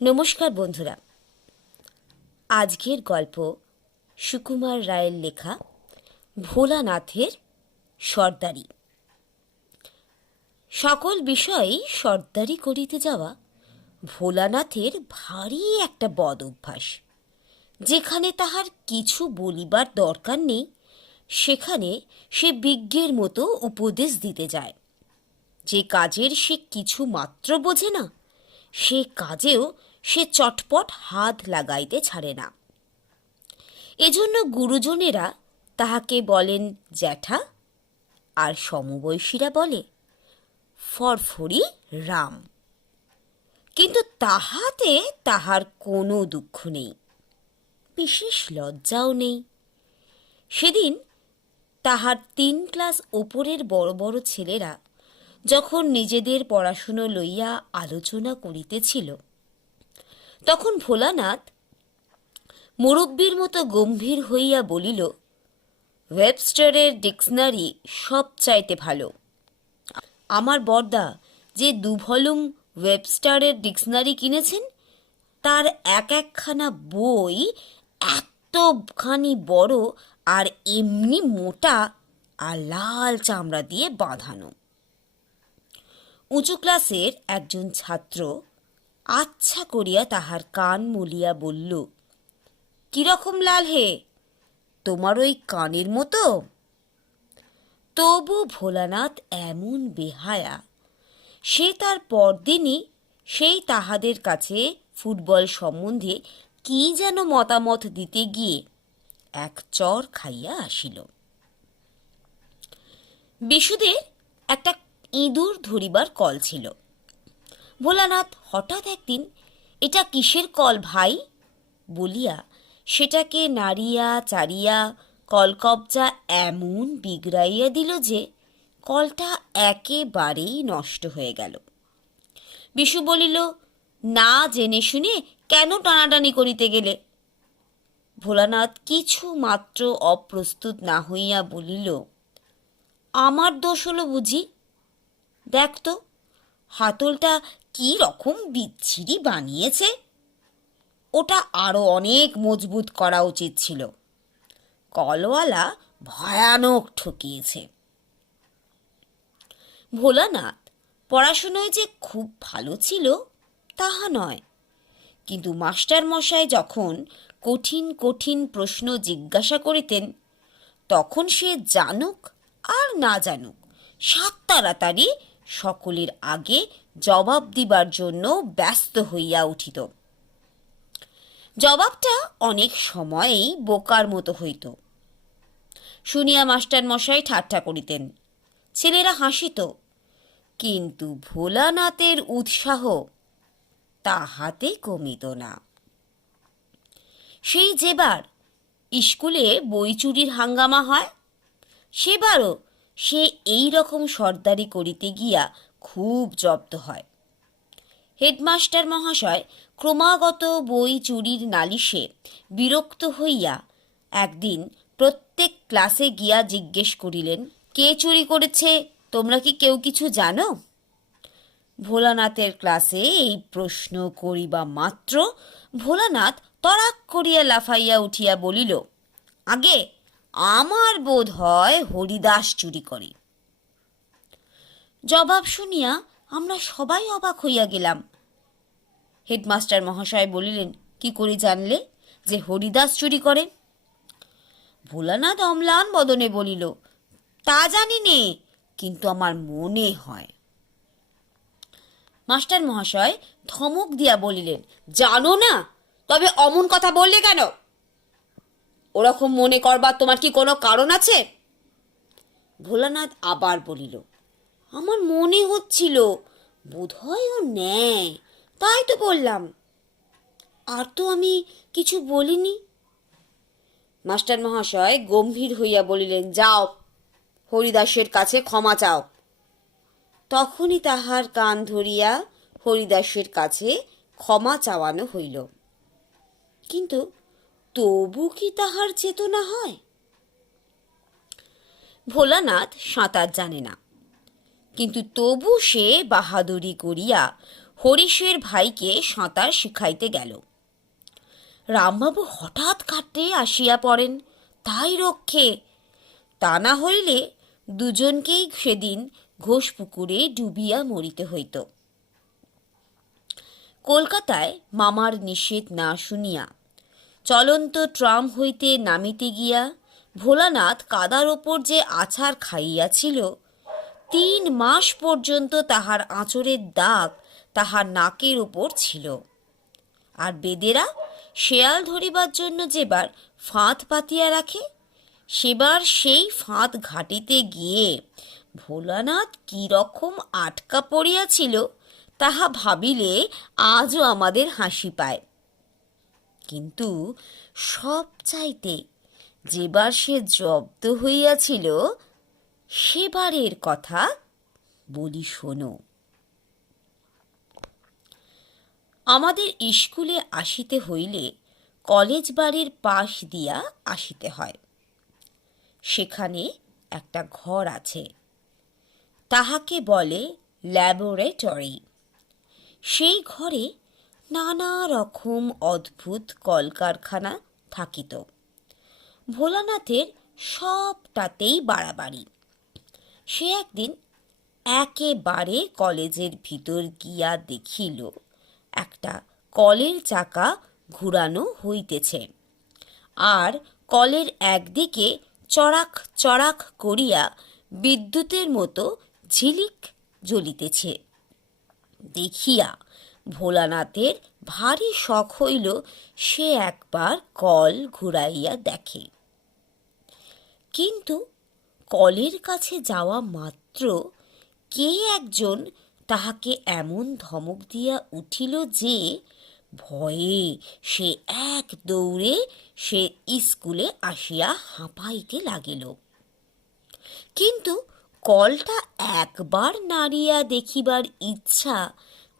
নমস্কার বন্ধুরা, আজকের গল্প সুকুমার রায়ের লেখা ভোলানাথের সর্দারি। সকল বিষয়েই সর্দারি করিতে যাওয়া ভোলানাথের ভারী একটা বদ অভ্যাস। যেখানে তাহার কিছু বলিবার দরকার নেই সেখানে সে বিজ্ঞের মতো উপদেশ দিতে যায়। যে কাজের সে কিছু মাত্র বোঝে না সে কাজেও সে চটপট হাত লাগাইতে ছাড়ে না। এজন্য গুরুজনেরা তাহাকে বলেন জ্যাঠা, আর সমবয়সীরা বলে ফরফরি রাম। কিন্তু তাহাতে তাহার কোনো দুঃখ নেই, বিশেষ লজ্জাও নেই। সেদিন তাহার 3 ক্লাস ওপরের বড় বড় ছেলেরা যখন নিজেদের পড়াশুনো লইয়া আলোচনা করিতেছিল, তখন ভোলানাথ মুরব্বীর মতো গম্ভীর হইয়া বলিল, ওয়েবস্টারের ডিকশনারি সব চাইতে ভালো। আমার বড়দা যে 2 ভলিউম ওয়েবস্টারের ডিকশনারি কিনেছেন, তার একখানা বই এতখানি বড় আর এমনি মোটা আর লাল চামড়া দিয়ে বাঁধানো। উঁচু ক্লাসের একজন ছাত্র আচ্ছা করিয়া তাহার কান মুলিয়া বলল, কিরকম লাল হে, তোমার ওই কানের মতো? তবু ভোলানাথ এমন বেহায়া, সে তার পরদিনই সেই তাহাদের কাছে ফুটবল সম্বন্ধে কি যেন মতামত দিতে গিয়ে এক চর খাইয়া আসিল। বিশুদের একটা ইঁদুর ধরিবার কল ছিল। ভোলানাথ হঠাৎ একদিন, এটা কিসের কল ভাই বলিয়া সেটাকে নাড়িয়া চাড়িয়া কলকবজা এমন বিগড়াইয়া দিল যে কলটা একেবারেই নষ্ট হয়ে গেল। বিশু বলিল, না জেনে শুনে কেন টানাটানি করিতে গেলে? ভোলানাথ কিছু মাত্র অপ্রস্তুত না হইয়া বলিল, আমার দোষ হলো বুঝি? দেখ তো হাতলটা কি রকম বিচ্ছিরি বানিয়েছে, ওটা আরো অনেক মজবুত করা উচিত ছিল। কলওয়ালা ভয়ানক ঠকিয়েছে। ভোলানাথ পড়াশুনোয় যে খুব ভালো ছিল তাহা নয়, কিন্তু মাস্টার মশাই যখন কঠিন কঠিন প্রশ্ন জিজ্ঞাসা করিতেন, তখন সে জানুক আর না জানুক তাড়াতাড়ি সকলের আগে জবাব দিবার জন্য ব্যস্ত হইয়া উঠিত। জবাবটা অনেক সময়েই বোকার মতো হইত। শুনিয়া মাস্টার মশাই ঠাট্টা করিতেন, ছেলেরা হাসিত, কিন্তু ভোলানাথের উৎসাহ তাহাতে কমিত না। সেই যেবার স্কুলে বই চুরির হাঙ্গামা হয়, সেবারও সে এই রকম সর্দারি করিতে গিয়া খুব জব্দ হয়। হেডমাস্টার মহাশয় ক্রমাগত বই চুরির নালিশে বিরক্ত হইয়া একদিন প্রত্যেক ক্লাসে গিয়া জিজ্ঞেস করিলেন, কে চুরি করেছে, তোমরা কি কেউ কিছু জানো? ভোলানাথের ক্লাসে এই প্রশ্ন করিবা মাত্র ভোলানাথ তড়াক করিয়া লাফাইয়া উঠিয়া বলিল, আগে আমার বোধ হয় হরিদাস চুরি করে। জবাব শুনিয়া আমরা সবাই অবাক হইয়া গেলাম। হেডমাস্টার মহাশয় বলিলেন, কি করে জানলে যে হরিদাস চুরি করে? ভোলানাথ অম্লান বদনে বলিল, তা জানি নে, কিন্তু আমার মনে হয়। মাস্টার মহাশয় ধমক দিয়া বলিলেন, জানো না তবে অমন কথা বললে কেন? ওরকম মনে করবার তোমার কি কোনো কারণ আছে? ভোলানাথ আবার বলিল, আমার মনে হচ্ছিল বোধহয় ও নেয়, তাই তো বললাম। আর তো আমি কিছু বলিনি। মাস্টার মহাশয় গম্ভীর হইয়া বলিলেন, যাও হরিদাসের কাছে ক্ষমা চাও। তখনই তাহার কান ধরিয়া হরিদাসের কাছে ক্ষমা চাওয়ানো হইল। কিন্তু তবু কি তাহার চেতনা হয়? ভোলানাথ সাঁতার জানে না, কিন্তু তবু সে বাহাদুরি করিয়া হরিশের ভাইকে সাঁতার শিখাইতে গেল। রামবাবু হঠাৎ ঘাটে আসিয়া পড়েন, তাই রক্ষে, তা না হইলে দুজনকেই সেদিন ঘোষপুকুরে ডুবিয়া মরিতে হইত। কলকাতায় মামার নিষেধ না শুনিয়া চলন্ত ট্রাম হইতে নামিতে গিয়া ভোলানাথ কাদার ওপর যে আছাড় খাইয়াছিল, 3 মাস পর্যন্ত তাহার আঁচড়ের দাগ তাহার নাকের ওপর ছিল। আর বেদেরা শেয়াল ধরিবার জন্য যেবার ফাঁদ পাতিয়া রাখে, সেবার সেই ফাঁদ ঘাটিতে গিয়ে ভোলানাথ কি রকম আটকা পড়িয়াছিল তাহা ভাবিলে আজও আমাদের হাসি পায়। কিন্তু সব চাইতে যেবার সে জব্দ হইয়াছিল, সেবারের কথা বলি শোনো। আমাদের স্কুলে আসিতে হইলে কলেজ বাড়ির পাশ দিয়া আসিতে হয়। সেখানে একটা ঘর আছে, তাহাকে বলে ল্যাবরেটরি। সেই ঘরে নানা রকম অদ্ভুত কলকারখানা থাকিত। ভোলানাথের সবটাতেই বাড়াবাড়ি। সে একদিন একেবারে কলেজের ভিতর গিয়া দেখিল একটা কলের চাকা ঘুরানো হইতেছে, আর কলের একদিকে চড়াক চড়াক করিয়া বিদ্যুতের মতো ঝিলিক জ্বলিতেছে। দেখিয়া ভোলানাথের ভারী শখ হইল, সে একবার কল ঘুরাইয়া দেখে। কিন্তু কলের কাছে যাওয়া মাত্র কে একজন তাহাকে এমন ধমক দিয়া উঠিল যে ভয়ে সে এক দৌড়ে সে স্কুলে আসিয়া হাঁপাইতে লাগিল। কিন্তু কলটা একবার নাড়িয়া দেখিবার ইচ্ছা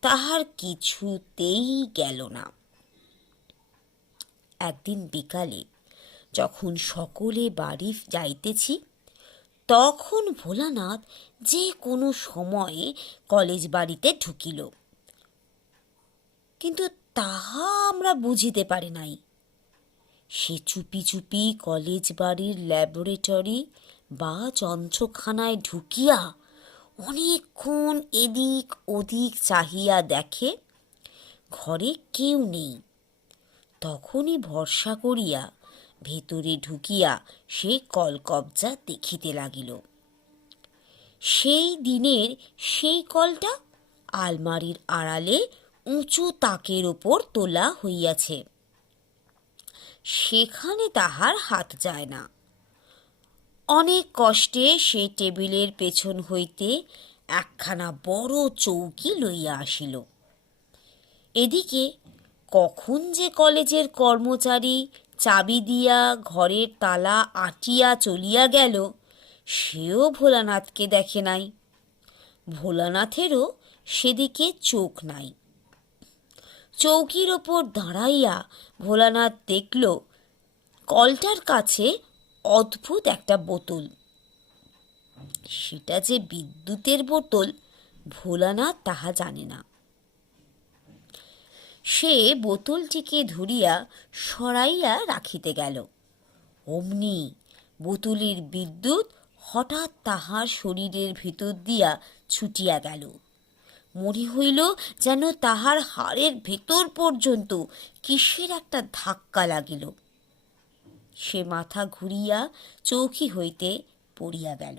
তাহার কিছুতেই গেল না। একদিন বিকালে যখন সকলে বাড়ি যাইতেছি, তখন ভোলানাথ যে কোনো সময়ে কলেজ বাড়িতে ঢুকিল, কিন্তু তাহা আমরা বুঝিতে পারি নাই। সে চুপি চুপি কলেজ বাড়ির ল্যাবরেটরি বা যন্ত্রখানায় ঢুকিয়া অনেকক্ষণ এদিক ওদিক চাহিয়া দেখে ঘরে কেউ নেই। তখনই ভরসা করিয়া ভেতরে ঢুকিয়া সে কলকবজা দেখিতে লাগিল। সেই দিনের সেই কলটা আলমারির আড়ালে উঁচু তাকের ওপর তোলা হইয়াছে। সেখানে তাহার হাত যায় না। অনেক কষ্টে সে টেবিলের পেছন হইতে একখানা বড় চৌকি লইয়া আসিল। এদিকে কখন যে কলেজের কর্মচারী চাবি দিয়া ঘরের তালা আটিয়া চলিয়া গেল, সেও ভোলানাথকে দেখে নাই। ভোলানাথেরও সেদিকে চোখ নাই। চৌকির ওপর দাঁড়াইয়া ভোলানাথ দেখল কলটার কাছে অদ্ভুত একটা বোতল। সেটা যে বিদ্যুতের বোতল ভোলানাথ তাহা জানে না। সে বোতলটিকে ধরিয়া সরাইয়া রাখিতে গেল। অমনি বোতলের বিদ্যুৎ হঠাৎ তাহার শরীরের ভিতর দিয়া ছুটিয়া গেল। মনে হইল যেন তাহার হাড়ের ভেতর পর্যন্ত কিসের একটা ধাক্কা লাগিল। সে মাথা ঘুরিয়া চৌকি হইতে পড়িয়া গেল।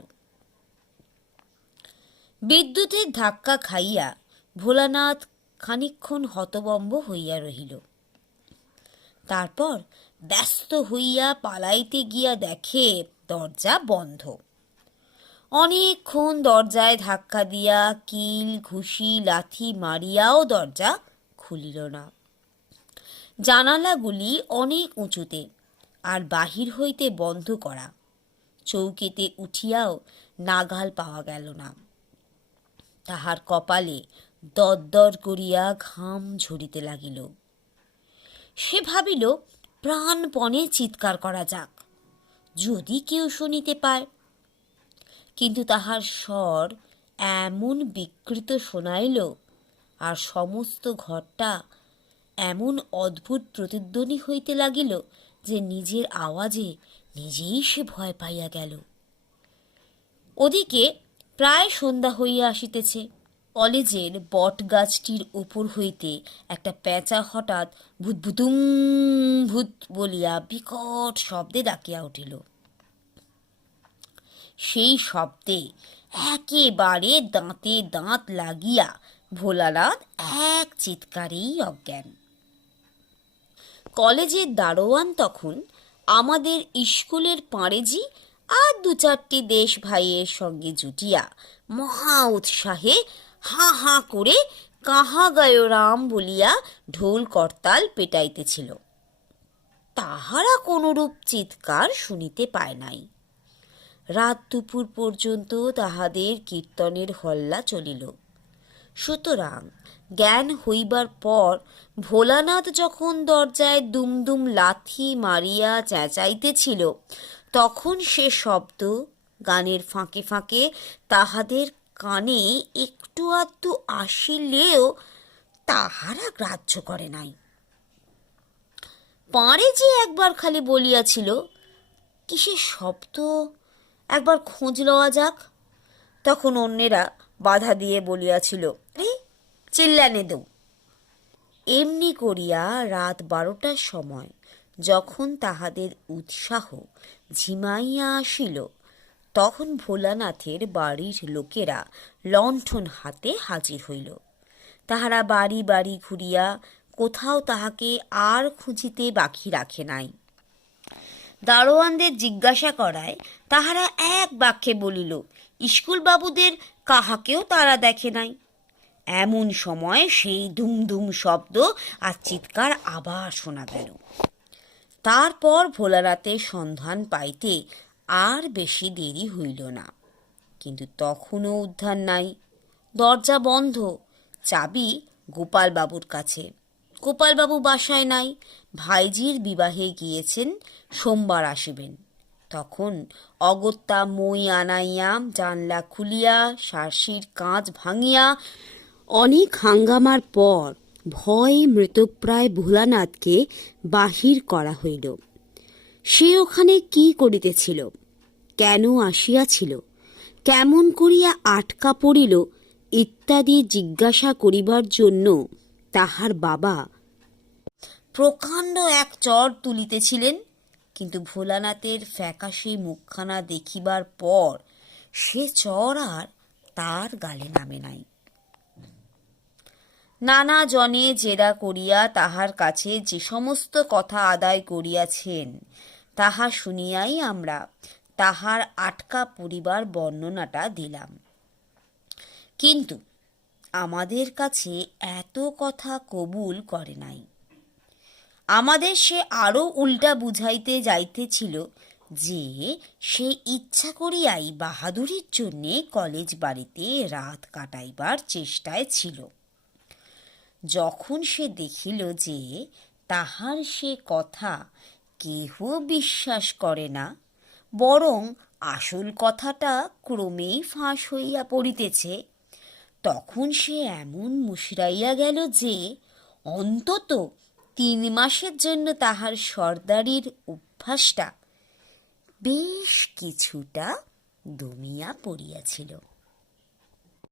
বিদ্যুতের ধাক্কা খাইয়া ভোলানাথ খানিকক্ষণ হতবম্ব হইয়া রহিল। তারপর ব্যস্ত হইয়া পালাইতে গিয়া দেখে দরজা বন্ধ। অনেকক্ষণ দরজায় ধাক্কা দিয়া কিল ঘুষি লাথি মারিয়াও দরজা খুলিল না। জানালাগুলি অনেক উঁচুতে, আর বাহির হইতে বন্ধ করা। চৌকিতে উঠিয়াও নাগাল পাওয়া গেল না। তাহার কপালে দরদর করিয়া ঘাম ঝরিতে লাগিল। সে ভাবিল প্রাণপণে চিৎকার করা যাক, যদি কেউ শুনিতে পায়। কিন্তু তাহার স্বর এমন বিকৃত শোনাইল, আর সমস্ত ঘরটা এমন অদ্ভুত প্রতিধ্বনি হইতে লাগিল যে নিজের আওয়াজে নিজেই সে ভয় পাইয়া গেল। ওদিকে প্রায় সন্ধ্যা হইয়া আসিতেছে। কলেজের বট গাছটির উপর হইতে একটা পেঁচা হঠাৎ ভূতভুতুম ভূত বলিয়া বিকট শব্দে ডাকিয়া উঠিল। সেই শব্দে একেবারে দাঁতে দাঁত লাগিয়া ভোলানাথ এক চিৎকারেই অজ্ঞান। কলেজের দারোয়ান তখন আমাদের স্কুলের পাঁড়েজি আর 2-4টি দেশ ভাইয়ের সঙ্গে জুটিয়া মহা উৎসাহে হাঁ হাঁ করে কাহা গায় রাম বলিয়া ঢোল করতাল পেটাইতেছিল। তাহারা কোনরূপ চিৎকার শুনিতে পায় নাই। রাত দুপুর পর্যন্ত তাহাদের কীর্তনের হল্লা চলিল। সুতরাং জ্ঞান হইবার পর ভোলানাথ যখন দরজায় দুমদুম লাথি মারিয়া চেঁচাইতেছিল, তখন সে শব্দ গানের ফাঁকে ফাঁকে তাহাদের কানে একটু আধটু আসিলেও তাহারা গ্রাহ্য করে নাই। পাড়ে যে একবার খালি বলিয়াছিল, কিসের শব্দ, একবার খোঁজ লওয়া যাক। তখন অন্যেরা বাধা দিয়ে বলিয়াছিল, চিল্লানে দৌ। এমনি করিয়া রাত 12টার সময় যখন তাহাদের উৎসাহ ঝিমাইয়া আসিল, তখন ভোলানাথের বাড়ির লোকেরা লণ্ঠন হাতে হাজির হইল। তাহারা বাড়ি বাড়ি ঘুরিয়া কোথাও তাহাকে আর খুঁজিতে বাকি রাখে নাই। দারোয়ানদের জিজ্ঞাসা করায় তাহারা এক বাক্যে বলিল, স্কুলবাবুদের কাহাকেও তারা দেখে নাই। এমন সময় সেই দুমদুম শব্দ আর চিৎকার আবার শোনা গেল। তারপর ভোলানাথের সন্ধান পাইতে আর বেশি দেরি হইল না, কিন্তু তখনও উদ্ধার নাই। দরজা বন্ধ, চাবি গোপালবাবুর কাছে। গোপালবাবু বাসায় নাই, ভাইজির বিবাহে গিয়েছেন, সোমবার আসিবেন। তখন অগত্যা মই আনাইয়া জানলা খুলিয়া শার্সির কাঁচ ভাঙিয়া অনেক হাঙ্গামার পর ভয়ে মৃতপ্রায় ভোলানাথকে বাহির করা হইল। সে ওখানে কি করিতেছিল, কেন আসিয়াছিল, কেমন করিয়া আটকা পড়িল ইত্যাদি জিজ্ঞাসা করিবার জন্য তাহার বাবা প্রকাণ্ড এক চর তুলিতেছিলেন। কিন্তু ভোলানাথের ফ্যাকাশে মুখখানা দেখিবার পর সে চর আর তার গালে নামে নাই। নানা জনে জেরা করিয়া তাহার কাছে যে সমস্ত কথা আদায় করিয়াছেন, তাহা শুনিয়াই আমরা তাহার আটকা পড়িবার বর্ণনাটা দিলাম। কিন্তু আমাদের কাছে এত কথা কবুল করে নাই। আমাদের সে আরও উল্টা বুঝাইতে যাইতেছিল যে সে ইচ্ছা করিয়াই বাহাদুরির জন্যে কলেজ বাড়িতে রাত কাটাইবার চেষ্টায় ছিল। যখন সে দেখিল যে তাহার সে কথা কেহ বিশ্বাস করে না, বরং আসল কথাটা ক্রমেই ফাঁস হইয়া পড়িতেছে, তখন সে এমন মুশরাইয়া গেল যে অন্তত 3 মাসের জন্য তাহার সর্দারির অভ্যাসটা বেশ কিছুটা দমিয়া পড়িয়াছিল।